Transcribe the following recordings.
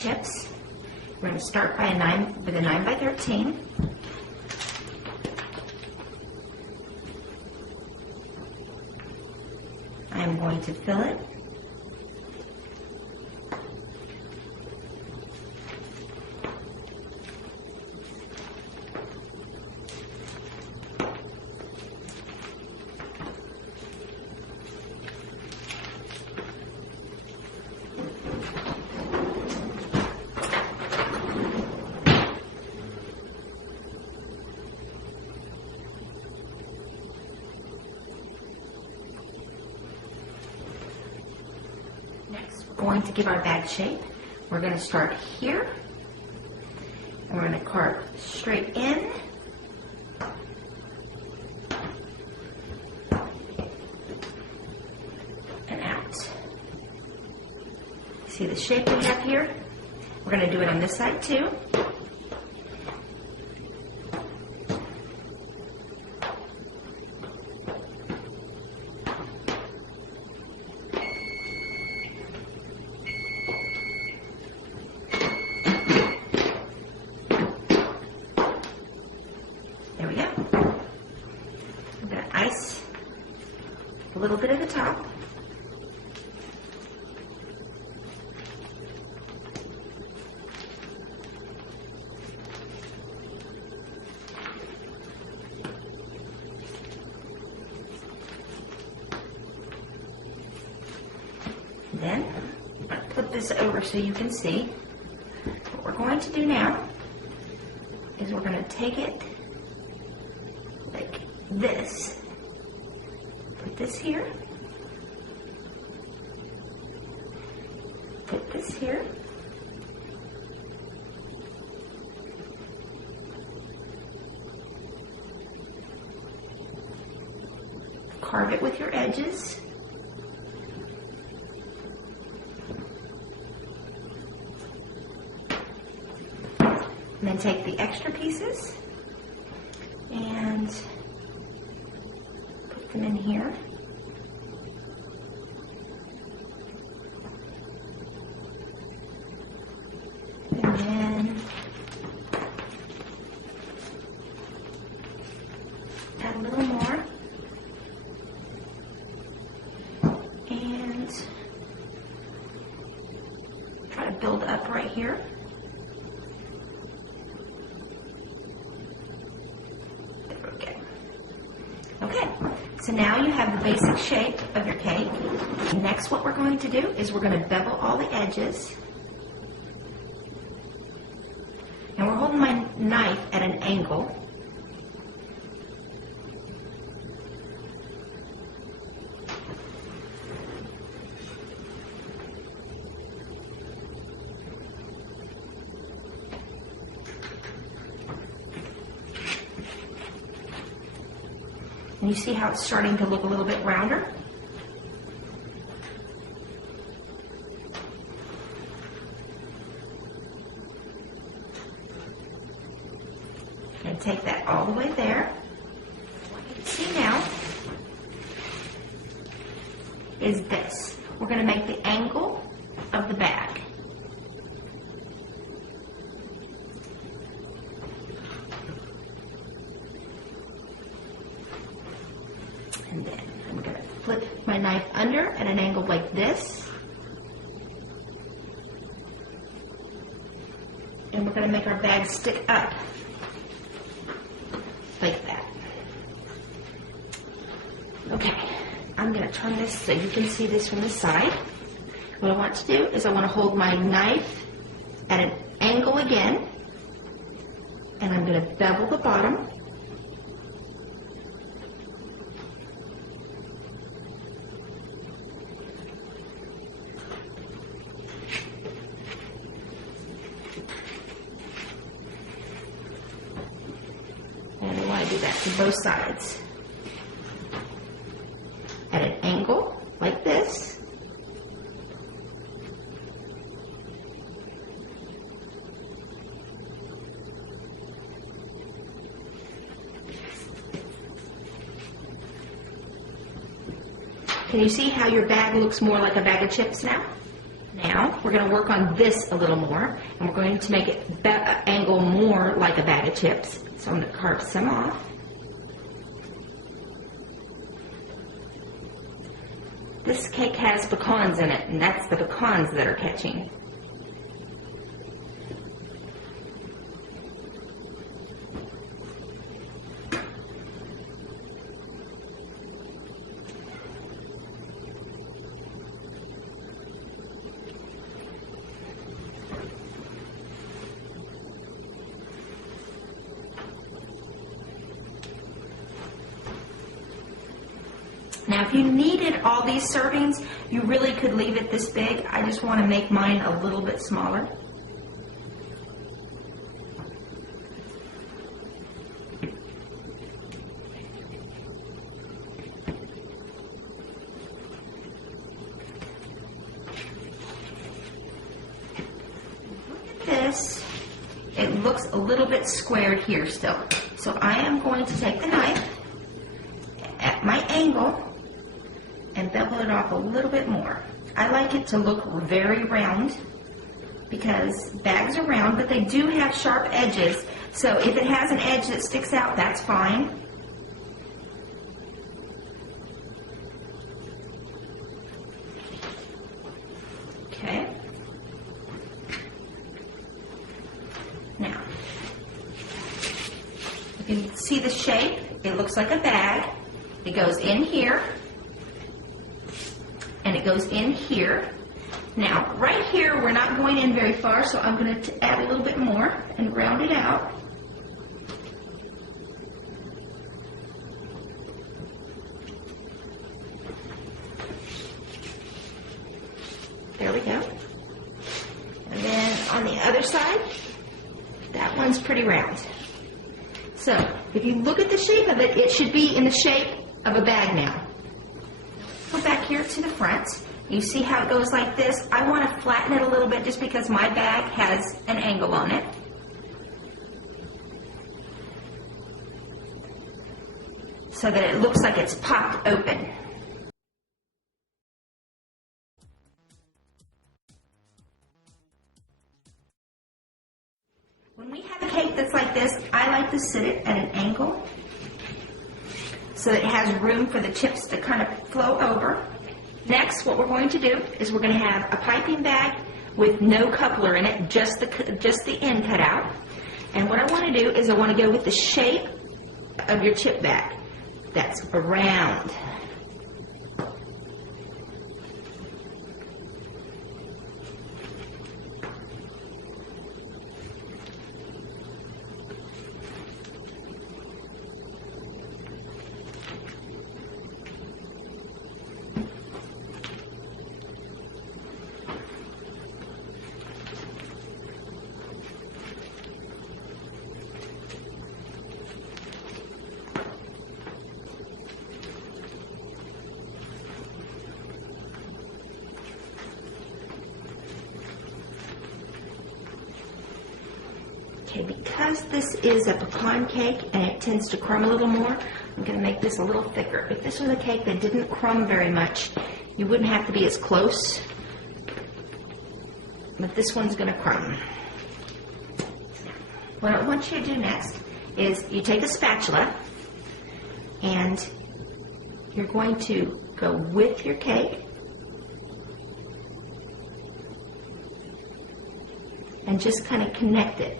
chips. We're going to start with a 9 by 13. I'm going to fill it. Next, we're going to give our bag shape. We're going to start here, and we're going to carve straight in, and out. See the shape we have here? We're going to do it on this side too. There we go. I'm going to ice a little bit of the top. Then I'll flip this over so you can see. What we're going to do now is we're going to take it like this. Put this here. Put this here. Carve it with your edges. And then take the extra pieces and put them in here. And then add a little more. And try to build up right here. Okay, so now you have the basic shape of your cake. Next, what we're going to do is we're going to bevel all the edges. And we're holding my knife at an angle. And you see how it's starting to look a little bit rounder? And take that all the way there. What you can see now is this. We're going to make the angle of the bag. And then I'm going to flip my knife under at an angle like this. And we're going to make our bag stick up like that. Okay, I'm going to turn this so you can see this from the side. What I want to do is I want to hold my knife at an angle again. And I'm going to bevel the bottom. And I want to do that to both sides. At an angle, like this. Can you see how your bag looks more like a bag of chips now? Now we're going to work on this a little more, and we're going to make it angle more like a bag of chips. So I'm going to carve some off. This cake has pecans in it, and that's the pecans that are catching. Now, if you needed all these servings, you really could leave it this big. I just want to make mine a little bit smaller. Look at this. It looks a little bit squared here still. So I am going to take the knife at my angle and bevel it off a little bit more. I like it to look very round because bags are round, but they do have sharp edges. So if it has an edge that sticks out, that's fine. Okay. Now, you can see the shape. It looks like a bag. It goes in here. And it goes in here. Now, right here, we're not going in very far, so I'm going to add a little bit more and round it out. There we go. And then on the other side, that one's pretty round. So, if you look at the shape of it, it should be in the shape of a bag now. Go back here to the front. You see how it goes like this? I want to flatten it a little bit just because my bag has an angle on it. So that it looks like it's popped open. When we have a cake that's like this, I like to sit it at an angle so that it has room for the chips to kind of flow over. Next, what we're going to do is we're going to have a piping bag with no coupler in it, just the end cut out. And what I want to do is I want to go with the shape of your chip bag. That's round. Okay, because this is a pecan cake and it tends to crumb a little more, I'm going to make this a little thicker. If this was a cake that didn't crumb very much, you wouldn't have to be as close. But this one's going to crumb. What I want you to do next is you take a spatula and you're going to go with your cake and just kind of connect it.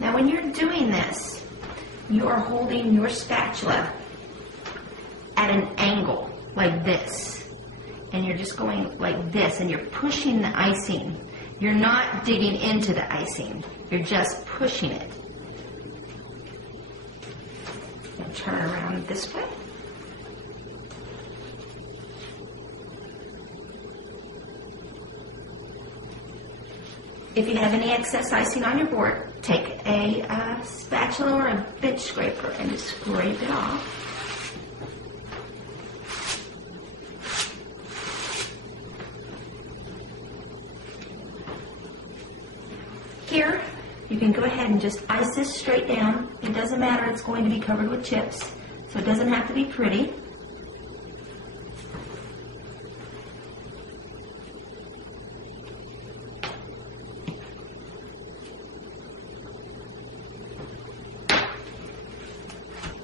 Now when you're doing this, you are holding your spatula at an angle like this. And you're just going like this and you're pushing the icing. You're not digging into the icing. You're just pushing it. And turn around this way. If you have any excess icing on your board, take a spatula or a bench scraper and just scrape it off. Here, you can go ahead and just ice this straight down. It doesn't matter, it's going to be covered with chips, so it doesn't have to be pretty.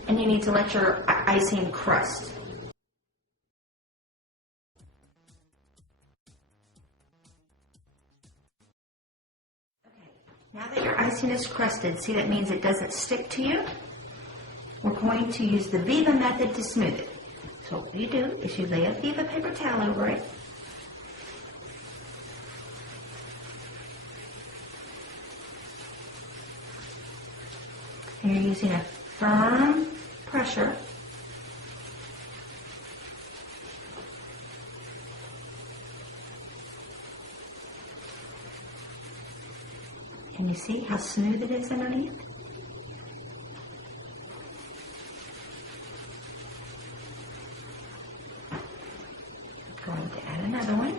And you need to let your icing crust. Now that your icing is crusted, see, that means it doesn't stick to you. We're going to use the Viva method to smooth it. So what you do is you lay a Viva paper towel over it. And you're using a firm pressure. And you see how smooth it is underneath? I'm going to add another one.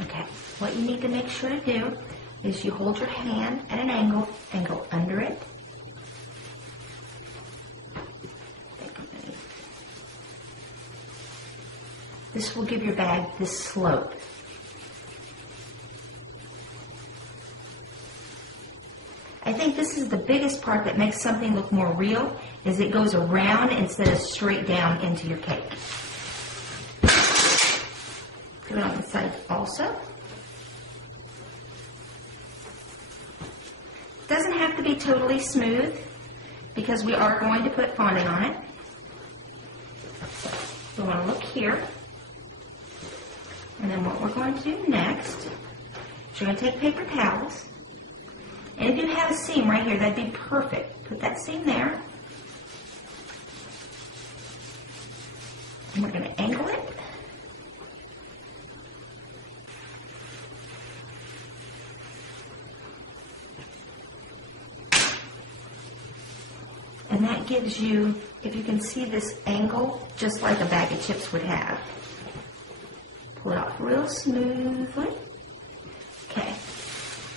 Okay, what you need to make sure to do is you hold your hand at an angle and go under it. This will give your bag this slope. I think this is the biggest part that makes something look more real, is it goes around instead of straight down into your cake. Do it on the side also. It doesn't have to be totally smooth because we are going to put fondant on it. We want to look here. And then what we're going to do next is you're going to take paper towels. And if you have a seam right here, that'd be perfect. Put that seam there. And we're going to angle it. And that gives you, if you can see this angle, just like a bag of chips would have. Pull it off real smoothly. Okay.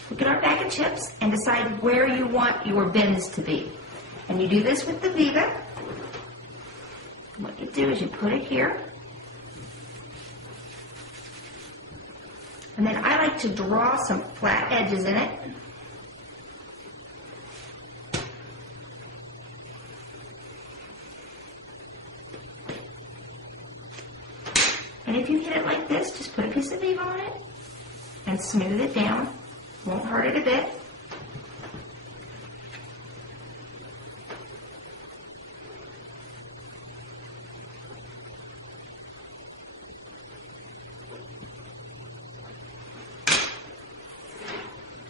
Look at our bag of chips and decide where you want your bins to be. And you do this with the Viva. What you do is you put it here. And then I like to draw some flat edges in it. And if you hit it like this, just put a piece of Viva on it and smooth it down. Won't hurt it a bit.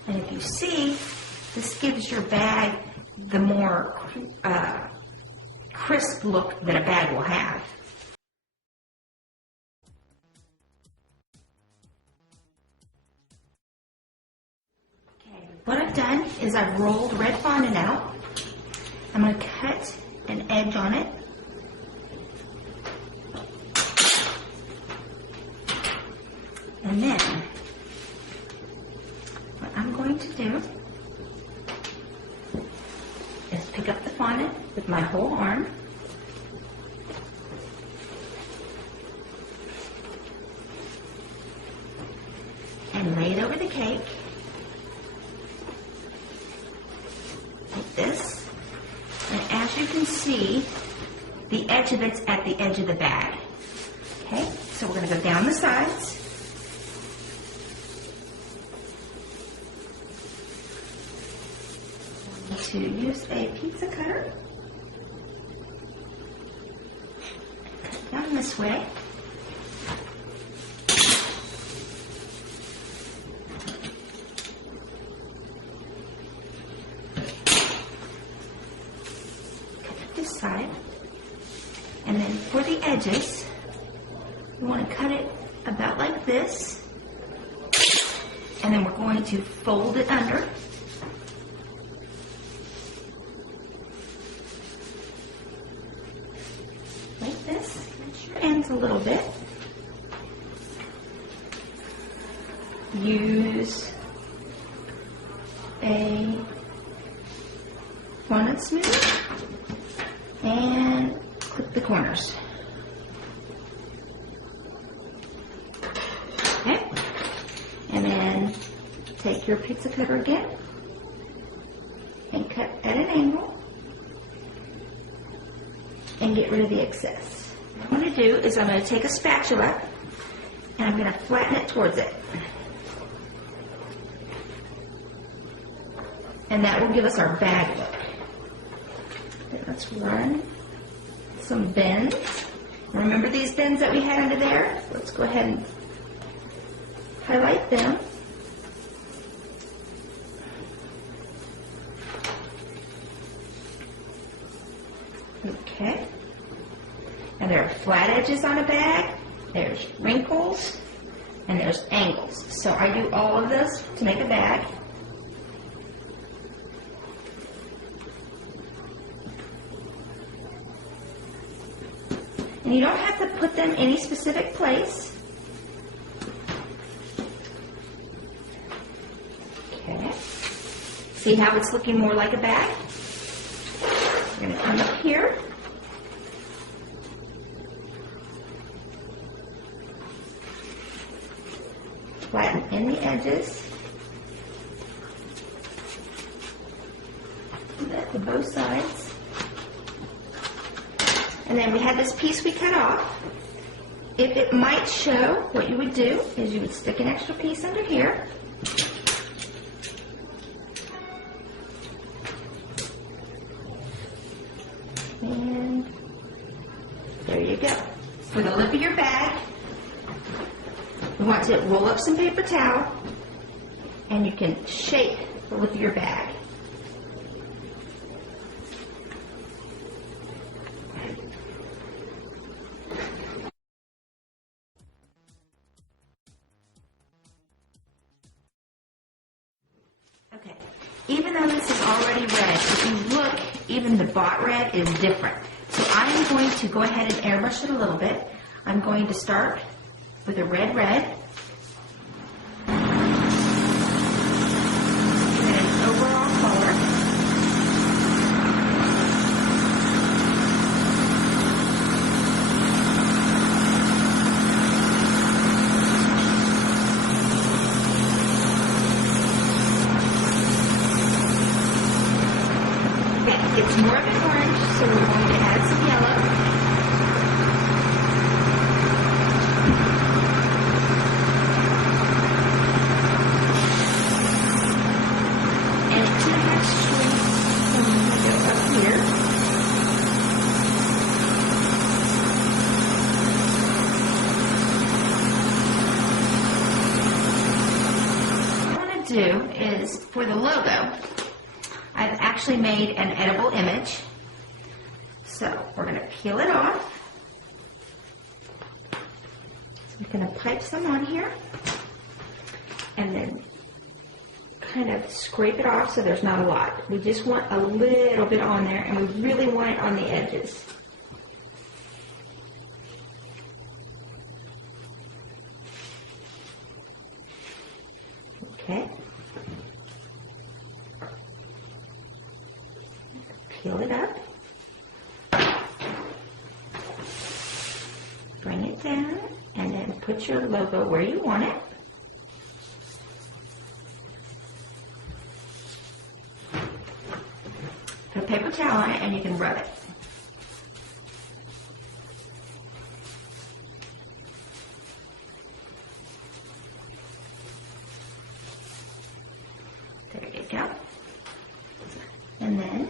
And if you see, this gives your bag the more crisp look that a bag will have. What I've done is I've rolled red fondant out. I'm going to cut an edge on it. And then what I'm going to do is pick up the fondant with my whole arm. And lay it over the cake. This, and as you can see, the edge of it's at the edge of the bag. Okay, so we're going to go down the sides. I'm going to use a pizza cutter. Cut it down this way. Side, and then for the edges, you want to cut it about like this, and then we're going to fold it under, hands a little bit. Use a fondant smooth and clip the corners. Okay, and then take your pizza cutter again and cut at an angle and get rid of the excess. What I'm going to do is I'm going to take a spatula and I'm going to flatten it towards it. And that will give us our bag look. Okay, let's run some bends. Remember these bends that we had under there? Let's go ahead and highlight them. Okay. And there are flat edges on a bag, there's wrinkles, and there's angles. So I do all of this to make a bag. And you don't have to put them in any specific place. Okay. See how it's looking more like a bag? We're going to come up here. Flatten in the edges. Do that to both sides. And then we had this piece we cut off. If it might show, what you would do is you would stick an extra piece under here. And there you go. For the lip of your bag, you want to roll up some paper towel and you can shape the lip of your bag. Okay, even though this is already red, if you look, even the bot red is different. So I am going to go ahead and airbrush it a little bit. I'm going to start with a red. And then an overall color. Okay, it's more of an orange, so we're going to add some yellow. Do is for the logo, I've actually made an edible image. So we're going to peel it off. So we're going to pipe some on here and then kind of scrape it off so there's not a lot. We just want a little bit on there and we really want it on the edges. Okay. Peel it up. Bring it down and then put your logo where you want it. Put a paper towel on it and you can rub it. There you go. And then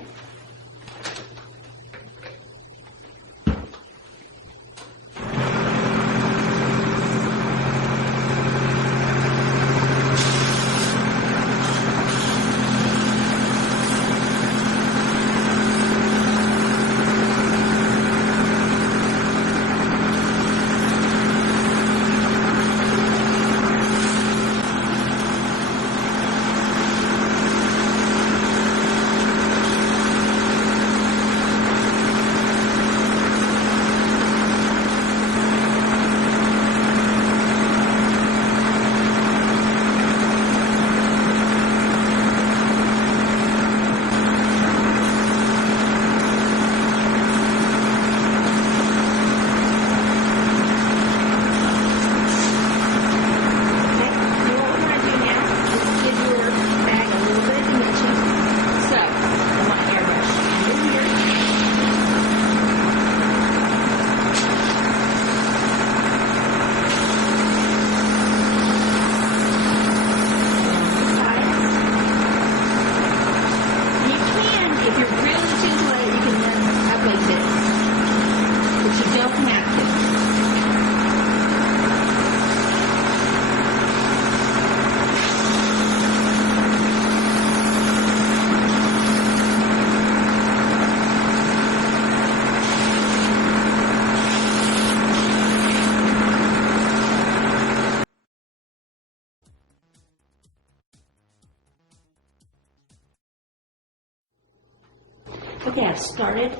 Okay, I've started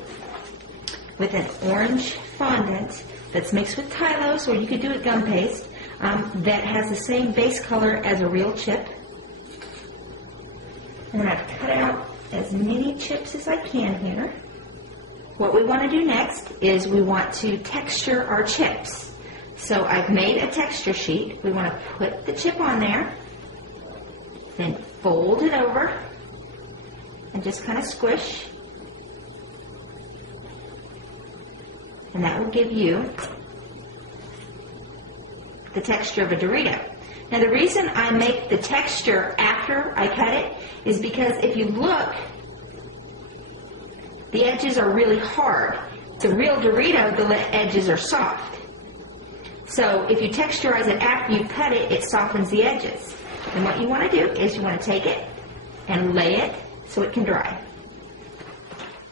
with an orange fondant that's mixed with Tylos, or you could do it gum paste, that has the same base color as a real chip. And then I've cut out as many chips as I can here. What we want to do next is we want to texture our chips. So I've made a texture sheet. We want to put the chip on there, then fold it over, and just kind of squish. And that will give you the texture of a Dorito. Now the reason I make the texture after I cut it is because if you look, the edges are really hard. The real Dorito, the edges are soft. So if you texturize it after you cut it, it softens the edges. And what you want to do is you want to take it and lay it so it can dry.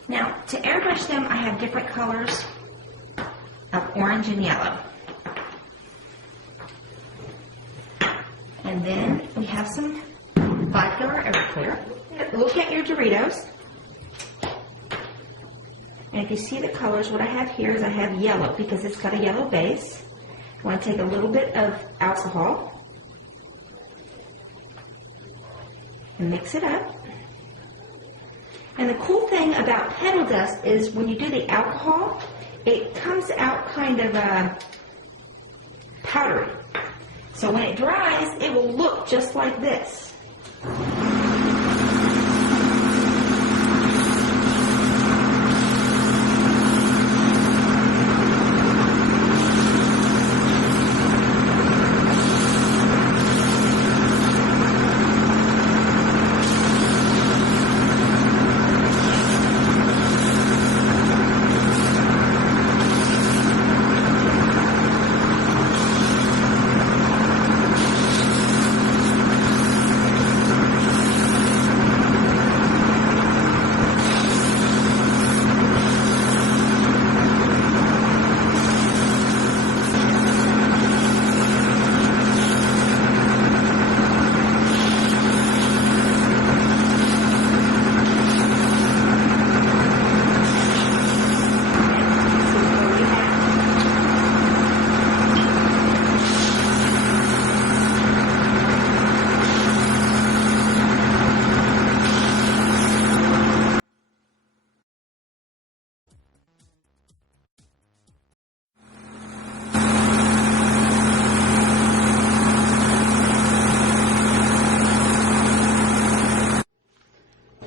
Now to airbrush them, I have different colors of orange and yellow. And then we have some vodka or Everclear. Look at your Doritos. And if you see the colors, what I have here is I have yellow because it's got a yellow base. I want to take a little bit of alcohol and mix it up. And the cool thing about petal dust is when you do the alcohol, it comes out kind of powdery. So when it dries, it will look just like this.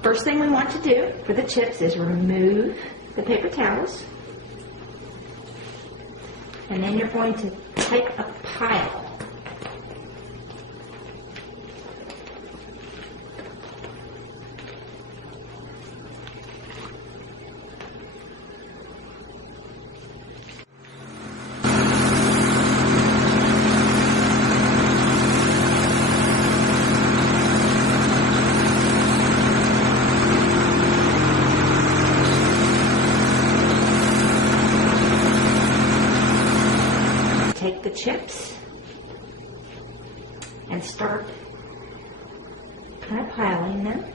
First thing we want to do for the chips is remove the paper towels. And then you're going to take a pile. Take the chips and start kind of piling them.